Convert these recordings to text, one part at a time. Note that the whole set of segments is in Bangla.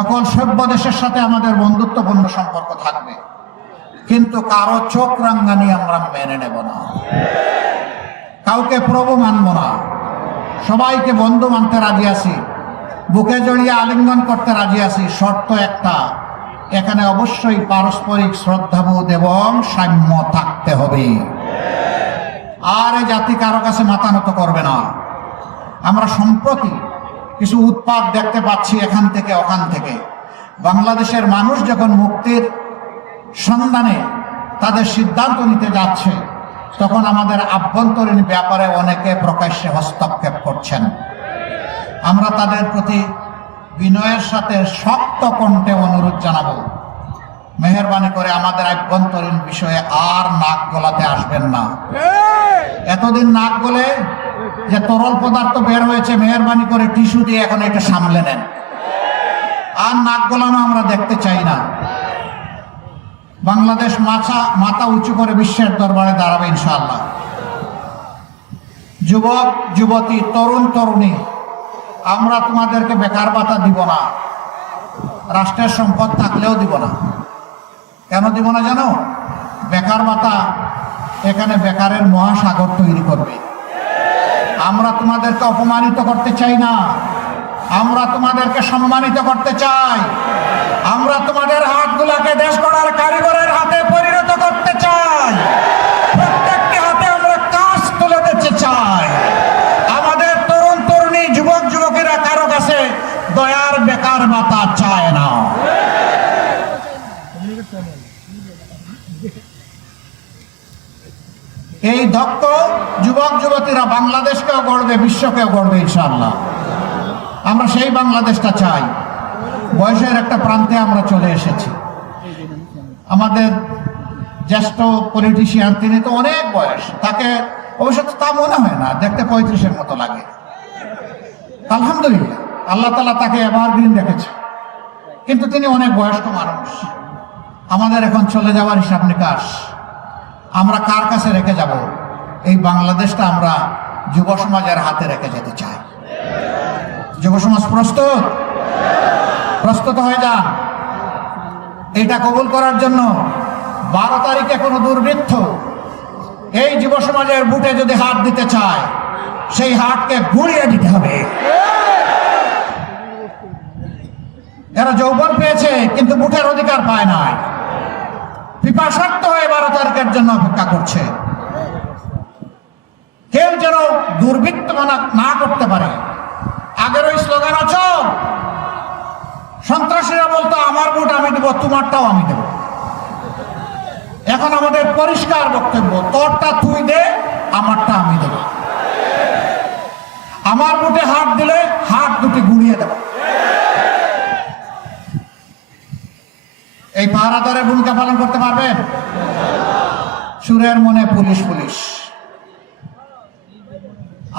সকল সভ্য দেশের সাথে আমাদের বন্ধুত্বপূর্ণ সম্পর্ক থাকবে, কিন্তু কারো চোখ রাঙ্গানি আমরা মেনে নেব না, কাউকে প্রভু মানব না, সবাইকে বন্ধু মানতে রাজি আছি, বুকে জড়িয়ে আলিঙ্গন করতে রাজি আছি। শর্ত একটা, এখানে অবশ্যই পারস্পরিক শ্রদ্ধাবোধ এবং সাম্য থাকতে হবে। আর এই জাতি কারো কাছে মাথা নত করবে না। আমরা সম্প্রতি কিছু উৎপাত দেখতে পাচ্ছি এখান থেকে ওখান থেকে। বাংলাদেশের মানুষ যখন মুক্তির সন্ধানে তাদের সিদ্ধান্ত নিতে যাচ্ছে, তখন আমাদের আভ্যন্তরীণ ব্যাপারে অনেকে প্রকাশ্যে হস্তক্ষেপ করছেন। আমরা তাদের প্রতি বিনয়ের সাথে শক্ত কণ্ঠে অনুরোধ জানাবো, মেহেরবানি করে আমাদের আভ্যন্তরীণ বিষয়ে আর নাক গলাতে আসবেন না। এতদিন নাক গলে যে তরল পদার্থ বের হয়েছে, মেহেরবানি করে টিস্যু দিয়ে এখন এটা সামলে নেন। আর নাক গলানো আমরা দেখতে চাই না। বাংলাদেশ মাথা উঁচু করে বিশ্বের দরবারে দাঁড়াবে ইনশাআল্লাহ। যুবক যুবতী, তরুণ তরুণী, আমরা তোমাদেরকে বেকার ভাতা দিব না, রাষ্ট্রের সম্পদ থাকলেও দিব না। কেন দিব না জানো? বেকার ভাতা এখানে বেকারের মহাসাগর তৈরি করবে। আমরা তোমাদেরকে অপমানিত করতে চাই না, আমরা তোমাদেরকে সম্মানিত করতে চাই। আমরা তোমাদের হাতগুলাকে দেশ গড়ার কারিগরের হাতে পরিণত করতে চাই। প্রত্যেকটি হাতে আমরা কাজ তুলে দিতে চাই। আমাদের তরুণ তরুণী, যুবক যুবকেরা কারো কাছে দয়ার বেকার ভাতা চায় না। এই দক্ষ যুবক যুবতীরা বাংলাদেশকেও গড়বে, বিশ্বকেও গড়বে ইনশাআল্লাহ। আমরা সেই বাংলাদেশটা চাই। বয়সের একটা প্রান্তে আমরা চলে এসেছি। আমাদের জ্যেষ্ঠ পলিটিশিয়ান, তিনি তো অনেক বয়স, তাকে অবশ্য তা মনে হয় না, দেখতে 35-এর মতো লাগে। আলহামদুলিল্লাহ, আল্লাহ তাআলা তাকে এভারগ্রিন রেখেছে, কিন্তু তিনি অনেক বয়স্ক মানুষ। আমাদের এখন চলে যাওয়ার হিসাব নিকাশ আমরা কার কাছে রেখে যাব? এই বাংলাদেশটা আমরা যুব সমাজের হাতে রেখে যেতে চাই। যুব সমাজ প্রস্তুত? প্রস্তুত হয়ে যান এটা কবুল করার জন্য। 12 তারিখে কোনো দুর্বৃত্ত এই যুব সমাজের বুটে যদি হাত দিতে চায়, সেই হাতকে গুঁড়িয়ে দিতে হবে। এরা যৌবন পেয়েছে কিন্তু বুটের অধিকার পায় নাই, পিপাসার্থ হয়ে 12 তারিখের জন্য অপেক্ষা করছে। কেউ যেন দুর্বৃত্তপনা না করতে পারে। আগের ওই স্লোগান আছে, সন্ত্রাসীরা বলতো আমার ভোট আমি দেবো, তোমারটাও আমি দেব। এখন আমাদের পরিষ্কার বক্তব্য, তোরটা তুই দে, আমারটা আমি দেব। আমার ভোটে হাত দিলে হাত দুটি গুঁড়িয়ে দেব। এই পাহারাদারের ভূমিকা পালন করতে পারবেন? সুরের মনে পুলিশ পুলিশ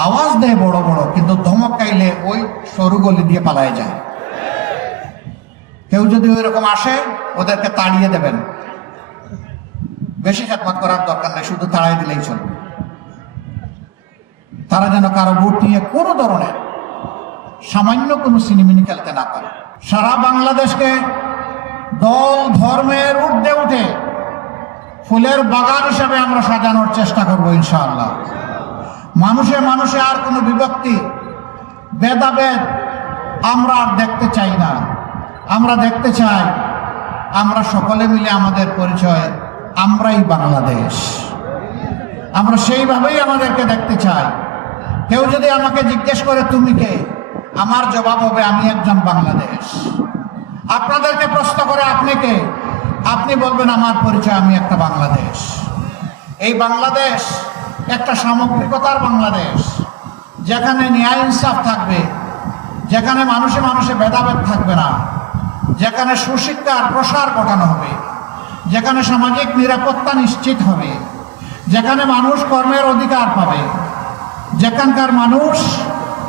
আওয়াজ দেয় বড় বড়, কিন্তু ধমক খাইলে ওই সরু গলি দিয়ে পালায় যায়। কেউ যদি ওই রকম আসে, ওদেরকে তাড়িয়ে দেবেন। বেশি খেদমত করার দরকার নেই, শুধু তাড়াই দিলেই চলবে। তারা যেন কারো ভোট নিয়ে কোনো ধরনের সামান্য কোনো সিনেমিনি খেলতে না পারে। সারা বাংলাদেশকে দল ধর্মের ঊর্ধ্বে উঠে ফুলের বাগান হিসাবে আমরা সাজানোর চেষ্টা করব ইনশাআল্লাহ। মানুষে মানুষে আর কোনো বিভক্তি, ভেদাভেদ আমরা আর দেখতে চাই না। আমরা দেখতে চাই আমরা সকলে মিলে আমাদের পরিচয়, আমরাই বাংলাদেশ। আমরা সেইভাবেই আমাদেরকে দেখতে চাই। কেউ যদি আমাকে জিজ্ঞেস করে তুমি কে, আমার জবাব হবে আমি একজন বাংলাদেশ। আপনাদেরকে প্রশ্ন করে আপনি কে, আপনি বলবেন আমার পরিচয় আমি একটা বাংলাদেশ। এই বাংলাদেশ একটা সামগ্রিকতার বাংলাদেশ, যেখানে ন্যায় ইনসাফ থাকবে, যেখানে মানুষে মানুষে ভেদাভেদ থাকবে না, যেখানে সুশিক্ষার প্রসার ঘটানো হবে, যেখানে সামাজিক নিরাপত্তা নিশ্চিত হবে, যেখানে মানুষ কর্মের অধিকার পাবে, যেখানকার মানুষ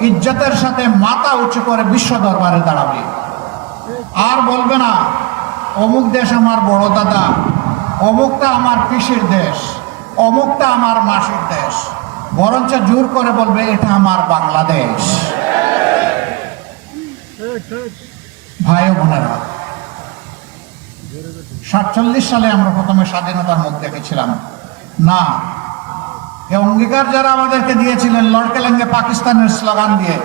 ইজ্জতের সাথে মাথা উঁচু করে বিশ্ব দরবারে দাঁড়াবে। আর বলবে না অমুক দেশ আমার বড় দাদা, অমুকটা আমার পিসির দেশ, অমুকটা আমার মাসির দেশ। বরঞ্চ জোর করে বলবে এটা আমার বাংলাদেশ। ভাই ও বোনেরা, 47 সালে আমরা প্রথমে স্বাধীনতার মুখ দেখেছিলাম না। এই অঙ্গীকার যারা আমাদেরকে দিয়েছিলেন লড়কেলেঙ্গে পাকিস্তানের স্লোগান দিয়ে,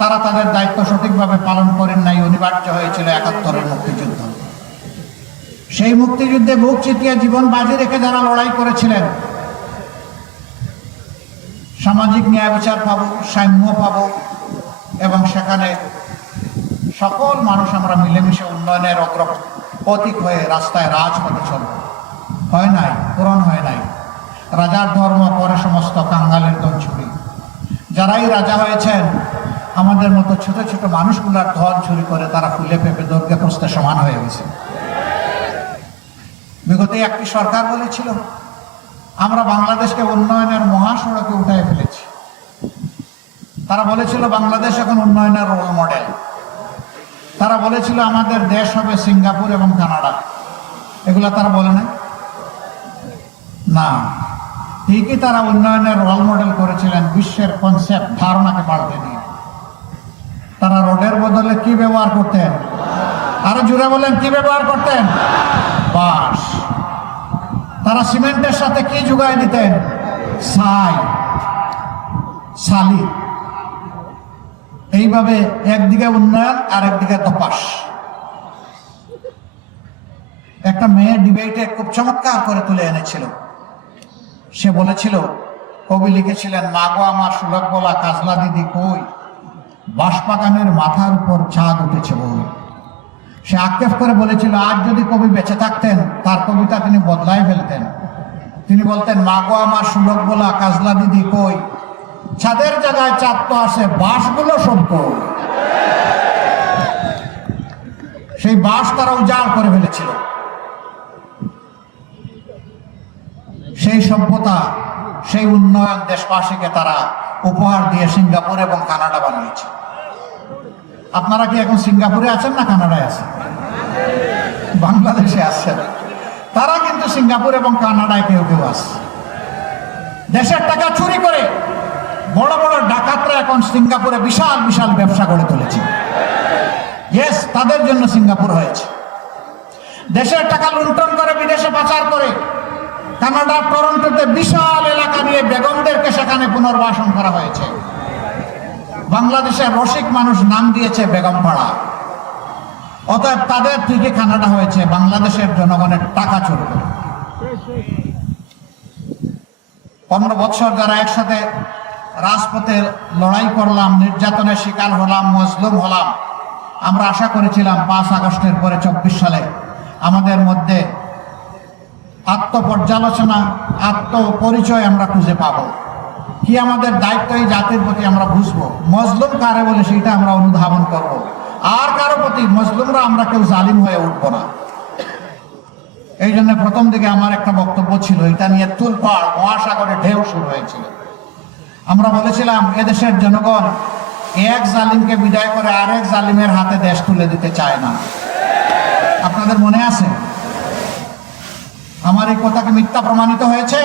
তারা তাদের দায়িত্ব সঠিকভাবে পালন করেন নাই। অনিবার্য হয়েছিল 71-এর মুক্তিযুদ্ধ। সেই মুক্তিযুদ্ধে বুক চিতিয়ে জীবন বাজি রেখে যারা লড়াই করেছিলেন, সামাজিক ন্যায় বিচার পাবো, সাম্য পাবো, এবং সেখানে সকল মানুষ আমরা মিলেমিশে উন্নয়নের অগ্রপথিক হয়ে রাস্তায় রাজপথে চলব। হয় নাই, পূরণ হয় নাই। রাজার ধর্ম পরে সমস্ত কাঙ্গালের ধন চুরি। যারাই রাজা হয়েছেন, আমাদের মতো ছোট ছোট মানুষগুলার ধন চুরি করে তারা ফুলে পেঁপে দৈর্ঘ্যে প্রস্তে সমান হয়ে গেছে। বিগত একটি সরকার বলেছিল আমরা বাংলাদেশকে উন্নয়নের মহাসড়কে উঠায় ফেলেছি। তারা বলেছিল বাংলাদেশ এখন উন্নয়নের রোল মডেল। তারা বলেছিল আমাদের দেশ হবে সিঙ্গাপুর এবং কানাডা। এগুলা তারা বলে না। ঠিকই তারা উন্নয়নের রোল মডেল করেছিলেন বিশ্বের কনসেপ্ট ধারণাকে পাল্টে দিয়ে। তারা রোডের বদলে কি ব্যবহার করতেন? আরো জুড়ে বলেন, কি ব্যবহার করতেন? বাঁশ। তারা সিমেন্টের সাথে কি যোগায় দিতেন? ছাই, শালি। এইভাবে একদিকে উন্নয়ন আর একদিকে তপাস। একটা মেয়ে ডিবেটে খুব চমৎকার করে তুলে এনেছিল। সে বলেছিল, কবি লিখেছিলেন, মাগো আমার সুলভ বলা কাজলা দিদি কই, বাঁশবাগানের মাথার উপর চাঁদ উঠেছে বই। সে আক্ষেপ করে বলেছিল, আজ যদি কবি বেঁচে থাকতেন তার কবিতা তিনি বদলাই ফেলতেন। তিনি বলতেন, মাগো আমার সুলভ বলা কাজলা দিদি কই, ছাদের জায়গায় চাঁদ তো আসে, বাঁশগুলো সব কই। সেই বাঁশ তারা উজাড় করে ফেলেছিল। সেই সভ্যতা, সেই উন্নয়ন দেশবাসীকে তারা উপহার দিয়ে সিঙ্গাপুর এবং কানাডা বানিয়েছে। আপনারা কি এখন সিঙ্গাপুরে আছেন না কানাডায় আছেন? বাংলাদেশে আছেন। তারা কিন্তু সিঙ্গাপুর এবং কানাডায় কেউ কেউ আছে। দেশের টাকা চুরি করে বড় বড় ডাকাতরা এখন সিঙ্গাপুরে বিশাল বিশাল ব্যবসা গড়ে তুলেছে। ইয়েস, তাদের জন্য সিঙ্গাপুর হয়েছে। দেশের টাকা লুণ্ঠন করে বিদেশে পাচার করে কানাডার টরন্টোতে বিশাল এলাকা নিয়ে বেগমদেরকে সেখানে পুনর্বাসন করা হয়েছে। বাংলাদেশের রসিক মানুষ নাম দিয়েছে বেগম পাড়া। অতএব তাদের থেকে কানাডা হয়েছে বাংলাদেশের জনগণের টাকা চুরি করে। 15 বছর যারা একসাথে রাজপথে লড়াই করলাম, নির্যাতনের শিকার হলাম, মজলুম হলাম, আমরা আশা করেছিলাম 5 আগস্টের পরে 24 সালে আমাদের মধ্যে আত্মপর্যালোচনা, আত্মপরিচয় আমরা খুঁজে পাবো। কি আমাদের দায়িত্ব এই জাতির প্রতি আমরা বুঝবো। মজলুম কারে বলে সেটা আমরা অনুধাবন করব। আর কারো প্রতি মজলুমরা আমরা কেউ জালিম হয়ে উঠবো না। এই জন্য প্রথম দিকে আমার একটা বক্তব্য ছিল, এটা নিয়ে তুলপাড় মহাসাগরে ঢেউ শুরু হয়েছিল। আমরা বলেছিলাম এদেশের জনগণ এক জালিমকে বিদায় করে আরেক জালিমের হাতে দেশ তুলে দিতে চায় না। আপনাদের মনে আছে? আমার এই কথাকে মিথ্যা প্রমাণিত হয়েছে।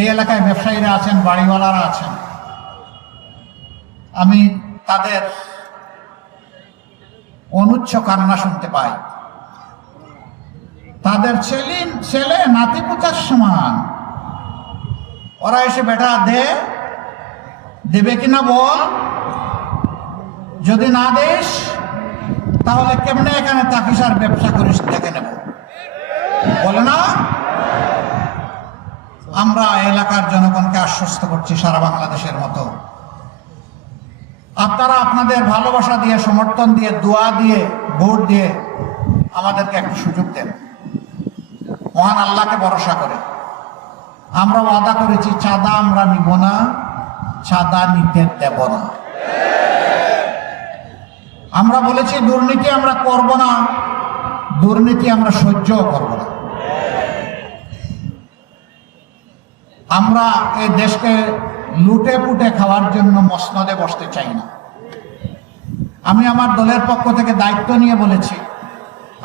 এই এলাকায় ব্যবসায়ীরা আছেন, বাড়িওয়ালারা আছেন। আমি তাদের অনুচ্চ কান্না শুনতে পাই। তাদের ছেলে নাতি পুতার সমান। ওরা এসে বেটা দেবে কিনা বল, যদি না দেশ তাহলে কেমনে এখানে তাকিসার ব্যবসা করিস দেখে নেব, বলে না? আমরা এলাকার জনগণকে আশ্বস্ত করছি, সারা বাংলাদেশের মতো আপনারা আপনাদের ভালোবাসা দিয়ে, সমর্থন দিয়ে, দোয়া দিয়ে, ভোট দিয়ে আমাদেরকে একটু সুযোগ দেন। মহান আল্লাহকে ভরসা করে আমরা ওয়াদা করেছি, চাঁদা আমরা নিব না, চাঁদা নিতে দেব না। আমরা বলেছি দুর্নীতি আমরা করব না, দুর্নীতি আমরা সহ্যও করব না। আমরা এই দেশকে লুটে পুটে খাওয়ার জন্য মসনদে বসতে চাই না। আমি আমার দলের পক্ষ থেকে দায়িত্ব নিয়ে বলেছি,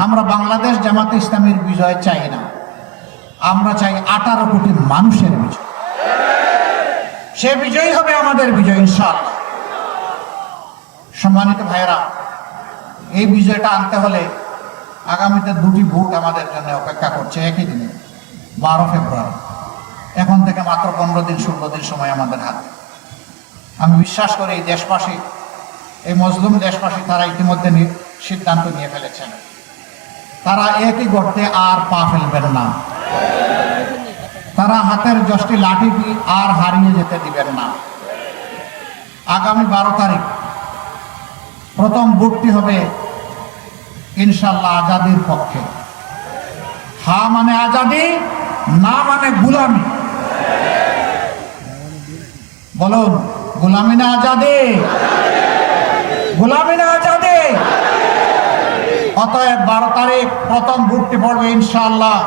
আমরা বাংলাদেশ জামাতে ইসলামীর বিজয় চাই না, আমরা চাই 18 কোটি মানুষের বিজয়। সে বিজয় হবে আমাদের বিজয় ইনশাআল্লাহ। সম্মানিত ভাইয়েরা, এই বিজয়টা আনতে হলে আগামীতে দুটি ভোট আমাদের জন্য অপেক্ষা করছে একই দিনে, 12 ফেব্রুয়ারি। এখন থেকে মাত্র 15 দিন 16 দিন সময় আমাদের হাতে। আমি বিশ্বাস করি এই দেশবাসী, এই মজলুম দেশবাসী, তারা ইতিমধ্যে সিদ্ধান্ত নিয়ে ফেলেছেন, তারা একই গর্তে আর পা ফেলবেন না। তারা হাতের যষ্টি লাঠিটি আর হারিয়ে যেতে দিবেন না। আগামী 12 তারিখ প্রথম ভোটটি হবে ইনশাল্লাহ আজাদির পক্ষে। হা মানে আজাদি, না মানে গুলামি। বলুন, গুলামি না আজাদি? গুলামি না আজাদি? অতএব 12 তারিখ প্রথম ভোটটি পড়বে ইনশাআল্লাহ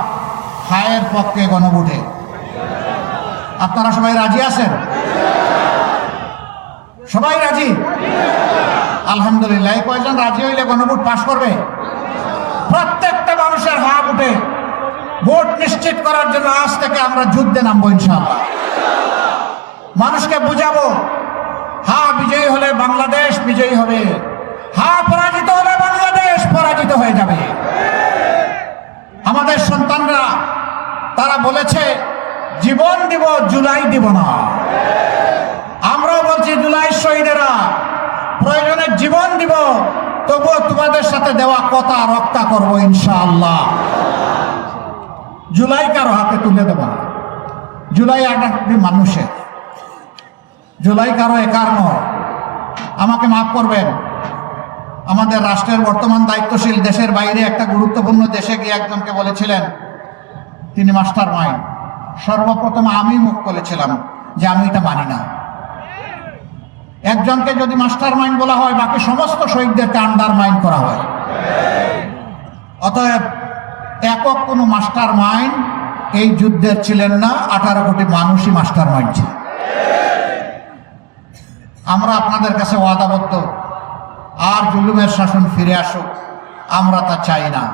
হায়ের পক্ষে গণভোটে। আপনারা সবাই রাজি আছেন? সবাই রাজি? আলহামদুলিল্লাহ। কয়জন রাজি হইলে গণভোট পাশ করবে? প্রত্যেকটা মানুষের হা ভোটে ভোট নিশ্চিত করার জন্য আজ থেকে আমরা যুদ্ধে নামবো ইনশাআল্লাহ। মানুষকে বুঝাবো, হা বিজয়ী হলে বাংলাদেশ বিজয়ী হবে, হা পরাজিত হলে বাংলাদেশ পরাজিত হয়ে যাবে। আমাদের সন্তানরা তারা বলেছে জীবন দিব, জুলাই দিব না। আমরাও বলছি জুলাই শহীদেরা প্রয়োজনে জীবন দিব, তবুও তোমাদের সাথে দেওয়া কথা রক্ষা করবো ইনশাআল্লাহ। জুলাই কারো হাতে তুলে দেব না। জুলাই একটি মানুষের, জুলাই কারো একার নয়। আমাকে মাফ করবেন, আমাদের রাষ্ট্রের বর্তমান দায়িত্বশীল দেশের বাইরে একটা গুরুত্বপূর্ণ দেশে গিয়ে একজনকে বলেছিলেন তিনি মাস্টার মাইন্ড। সর্বপ্রথম আমি মুখ করেছিলাম যে আমি এটা মানি না। একজনকে যদি মাস্টার মাইন্ড বলা হয়, বাকি সমস্ত শহীদদেরকে আন্ডার মাইন্ড করা হয়। অতএব একক কোনো মাস্টার মাইন্ড এই যুদ্ধের ছিলেন না, 18 কোটি মানুষই মাস্টার মাইন্ড ছিল। আমরা আপনাদের কাছে ওয়াদাবদ্ধ, আর জুলুমের শাসন ফিরে আসুক, আমরা তা চাই না।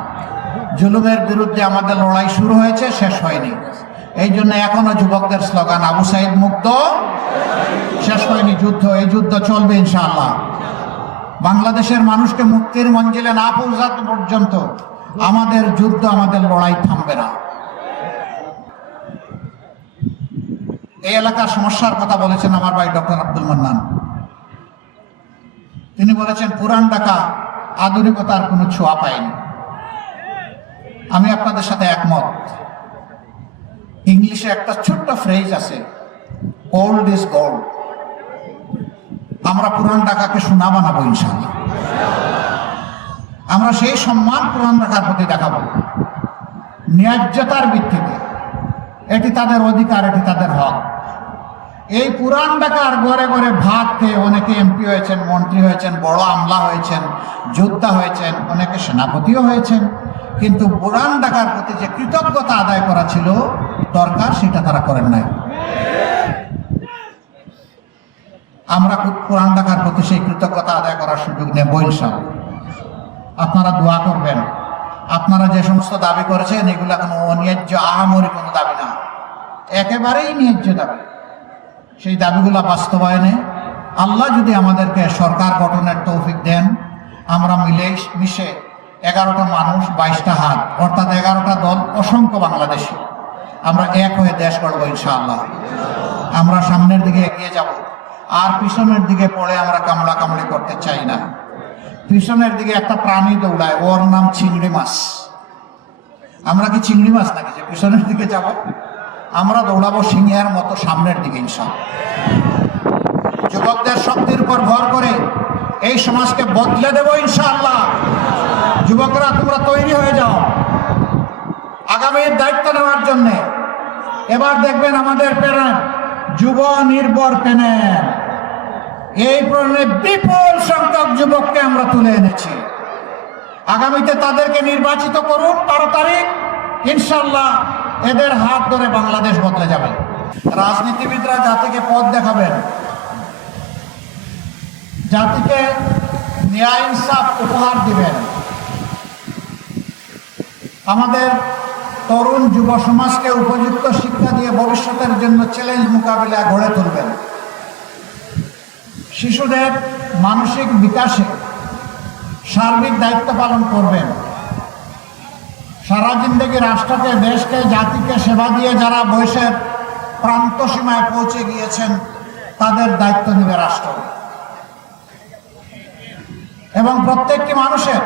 জুলুমের বিরুদ্ধে আমাদের লড়াই শুরু হয়েছে, শেষ হয়নি। এই জন্য এখনো যুবকদের স্লোগান আবু সাইদ মুক্ত, শেষ হয়নি যুদ্ধ। এই যুদ্ধ চলবে ইনশাআল্লাহ। বাংলাদেশের মানুষকে মুক্তির মঞ্জিলে না পৌঁছাতে পর্যন্ত আমাদের যুদ্ধ, আমাদের লড়াই থামবে না। এই এলাকার সমস্যার কথা বলেছেন আমার ভাই ডক্টর আব্দুল মান্নান। তিনি বলেছেন পুরান ঢাকা আধুনিকতার কোনো ছোঁয়া পায়নি। আমি আপনাদের সাথে একমত। ইংলিশে একটা ছোট্ট ফ্রেজ আছে, ওল্ড ইজ গোল্ড। আমরা পুরান ঢাকাকে সোনা বানাবো ইনশাআল্লাহ। আমরা সেই সম্মান পুরান ঢাকার প্রতি দেখাবো, ন্যায্যতার ভিত্তিতে। এটি তাদের অধিকার, এটি তাদের হক। এই পুরান ঢাকার ঘরে ঘরে ভাত খেয়ে অনেকে এমপি হয়েছেন, মন্ত্রী হয়েছেন, বড় আমলা হয়েছেন, যোদ্ধা হয়েছেন, অনেকে সেনাপতিও হয়েছেন, কিন্তু পুরান ঢাকার প্রতি যে কৃতজ্ঞতা আদায় করা ছিল দরকার, সেটা তারা করেন নাই। আমরা পুরান ঢাকার প্রতি সেই কৃতজ্ঞতা আদায় করার সুযোগ নেব ইনশাআল্লাহ। আপনারা দোয়া করবেন। আপনারা যে সমস্ত দাবি করেছেন এগুলো কোনো অন্যায্য আহামরি কোনো দাবি না, একেবারেই ন্যায্য দাবি। সেই দাবিগুলো বাস্তবায়নে আল্লাহ যদি আমাদেরকে সরকার গঠনের তৌফিক দেন, আমরা মিশে 11টা মানুষ 22টা হাত, অর্থাৎ 11টা দল, অসংখ্য বাংলাদেশি, আমরা এক হয়ে দেশ গড়ব ইনশাআল্লাহ। আমরা সামনের দিকে এগিয়ে যাব, আর পিছনের দিকে পড়ে আমরা কামড়া কামড়ি করতে চাই না। পিছনের দিকে একটা প্রাণী দৌড়ায়, ওর নাম চিংড়ি মাছ। আমরা কি চিংড়ি মাছ নাকি যে পিছনের দিকে যাব? আমরা দৌড়াবো সিংহের মতো সামনের দিকে ইনশাআল্লাহ। যুবকদের শক্তির উপর ভর করে এই সমাজকে বদলে দেব ইনশাআল্লাহ। যুবকরা তোমরা তৈরি হয়ে যাও আগামীর দায়িত্ব নেওয়ার জন্যে। এবার দেখবেন আমাদের প্যানেল যুব নির্ভর প্যানেল, এই প্যানেলে বিপুল সংখ্যক যুবককে আমরা তুলে এনেছি। আগামীতে তাদেরকে নির্বাচিত করুন 12 তারিখ, ইনশাআল্লাহ এদের হাত ধরে বাংলাদেশ বদলে যাবে। রাজনীতিবিদরা জাতিকে পথ দেখাবেন, জাতিকে ন্যায় ইনসাফ উপহার দিবেন, আমাদের তরুণ যুব সমাজকে উপযুক্ত শিক্ষা দিয়ে ভবিষ্যতের জন্য চ্যালেঞ্জ মোকাবিলা গড়ে তুলবেন। শিশুদের মানসিক বিকাশে সার্বিক দায়িত্ব পালন করবেন। সারা জিন্দগি রাষ্ট্রকে, দেশকে, জাতিকে সেবা দিয়ে যারা বয়সের প্রান্ত সীমায় পৌঁছে গিয়েছেন তাদের দায়িত্ব নেবে রাষ্ট্র এবং প্রত্যেকটি মানুষের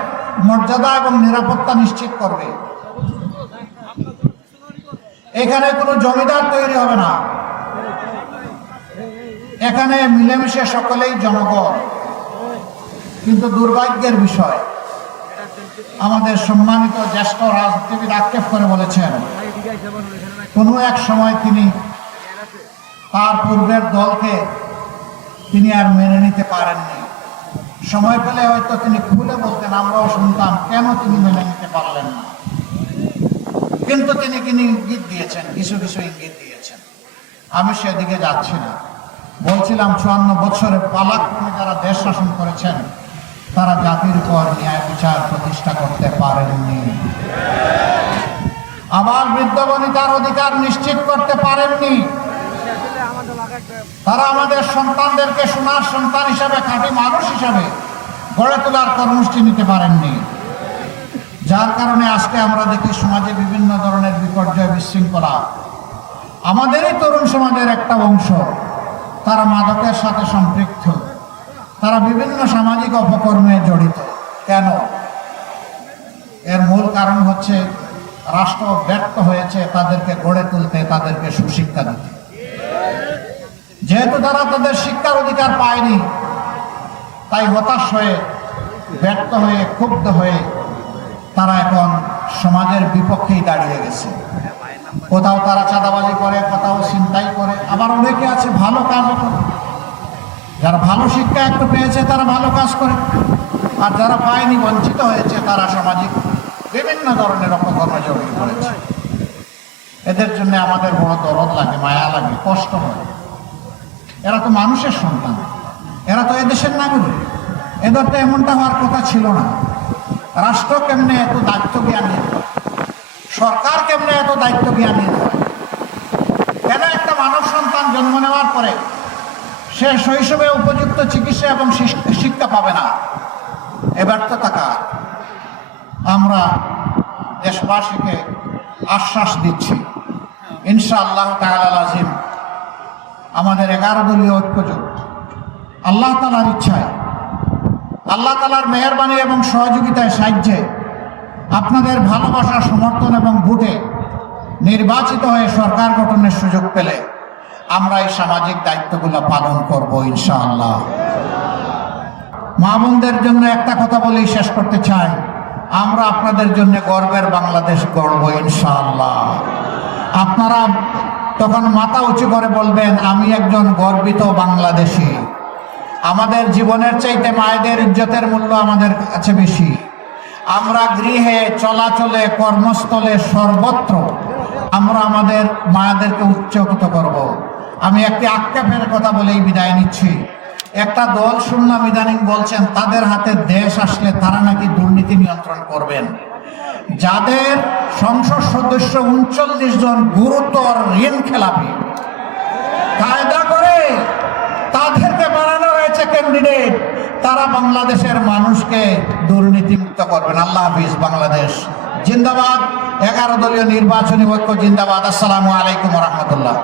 মর্যাদা এবং নিরাপত্তা নিশ্চিত করবে। এখানে কোনো জমিদার তৈরি হবে না, এখানে মিলেমিশে সকলেই জনগণ। কিন্তু দুর্ভাগ্যের বিষয়, আমাদের সম্মানিত জ্যেষ্ঠ রাজনীতিবিদ আক্ষেপ করে বলেছেন কোনো এক সময় তিনি তার পূর্বের দলকে তিনি আর মেনে নিতে পারেননি। সময় পেলে হয়তো তিনি খুলে বলতেন, আমরাও শুনতাম কেন তিনি মেনে নিতে পারলেন না। কিন্তু তিনি ইঙ্গিত দিয়েছেন, কিছু কিছু ইঙ্গিত দিয়েছেন। আমি সেদিকে যাচ্ছি না। বলছিলাম 54 বছরে পালাক্রমে যারা দেশ শাসন করেছেন তারা জাতির উপর ন্যায় বিচার প্রতিষ্ঠা করতে পারেননি, আবার বৃদ্ধ বনিতার অধিকার নিশ্চিত করতে পারেননি। তারা আমাদের সন্তানদেরকে সোনার সন্তান হিসাবে, খাঁটি মানুষ হিসাবে গড়ে তোলার কর্মসূচি নিতে পারেননি। যার কারণে আজকে আমরা দেখি সমাজে বিভিন্ন ধরনের বিপর্যয়, বিশৃঙ্খলা। আমাদেরই তরুণ সমাজের একটা অংশ তারা মাদকের সাথে সম্পৃক্ত, তারা বিভিন্ন সামাজিক অপকর্মে জড়িত। কেন? এর মূল কারণ হচ্ছে রাষ্ট্র ব্যর্থ হয়েছে তাদেরকে গড়ে তুলতে, তাদেরকে সুশিক্ষা দিতে। যেহেতু তারা তাদের শিক্ষার অধিকার পায়নি, তাই হতাশ হয়ে, ব্যর্থ হয়ে, ক্ষুব্ধ হয়ে তারা এখন সমাজের বিপক্ষেই দাঁড়িয়ে গেছে। কোথাও তারা চাঁদাবাজি করে, কোথাও ছিনতাই করে, আবার অনেকে আছে ভালো কাজও করে। যারা ভালো শিক্ষা একটু পেয়েছে তারা ভালো কাজ করে, আর যারা পায়নি, বঞ্চিত হয়েছে, তারা সামাজিক বিভিন্ন ধরনের অপকর্মে জড়িয়ে পড়েছে। এদের জন্য আমাদের বড় দরদ লাগে, মায়া লাগে, কষ্ট হয়। এরা তো মানুষের সন্তান, এরা তো এদেশের নাগরিক। এদের তো এমনটা হওয়ার কথা ছিল না। রাষ্ট্র কেমনে এত দায়িত্ব জ্ঞান নিতে হয়, সরকার কেমনে এত দায়িত্ব জ্ঞান নিতে হয়? কেন একটা মানব সন্তান জন্ম নেওয়ার পরে সে শৈশবে উপযুক্ত চিকিৎসা এবং শিক্ষা পাবে না? এবার তো টাকা আমরা দেশবাসীকে আশ্বাস দিচ্ছি, ইনশাআল্লাহ তাআলা আজিম আমাদের 11 দলীয় ঐক্যজোট আল্লাহ তাআলার ইচ্ছায়, আল্লাহ তাআলার মেহেরবানি এবং সহযোগিতায়, সাহায্যে, আপনাদের ভালোবাসা, সমর্থন এবং ভোটে নির্বাচিত হয়ে সরকার গঠনের সুযোগ পেলে আমরা এই সামাজিক দায়িত্বগুলো পালন করব ইনশাআল্লাহ। মা বোনদের জন্য একটা কথা বলেই শেষ করতে চাই, আমরা আপনাদের জন্য গর্বের বাংলাদেশ গড়ব ইনশাআল্লাহ। আপনারা তখন মাথা উঁচু করে বলবেন, আমি একজন গর্বিত বাংলাদেশী। আমাদের জীবনের চাইতে মায়েদের ইজ্জতের মূল্য আমাদের কাছে বেশি। আমরা গৃহে, চলাচলে, কর্মস্থলে, সর্বত্র আমরা আমাদের মায়েদেরকে উচ্চকিত করব। আমি একটি আক্ষেপের কথা বলেই বিদায় নিচ্ছি। একটা দল শুনলাম ইদানিং বলছেন তাদের হাতে দেশ আসলে তারা নাকি দুর্নীতি নিয়ন্ত্রণ করবেন। যাদের সংসদ সদস্য 39 জন গুরুতর ঋণ খেলাপি, কায়দা করে তাদেরকে বানানো হয়েছে ক্যান্ডিডেট, তারা বাংলাদেশের মানুষকে দুর্নীতিমুক্ত করবেন। আল্লাহ হাফিজ। বাংলাদেশ জিন্দাবাদ। 11 দলীয় নির্বাচনী ঐক্য জিন্দাবাদ। আসসালামু আলাইকুম ওয়া রাহমাতুল্লাহ।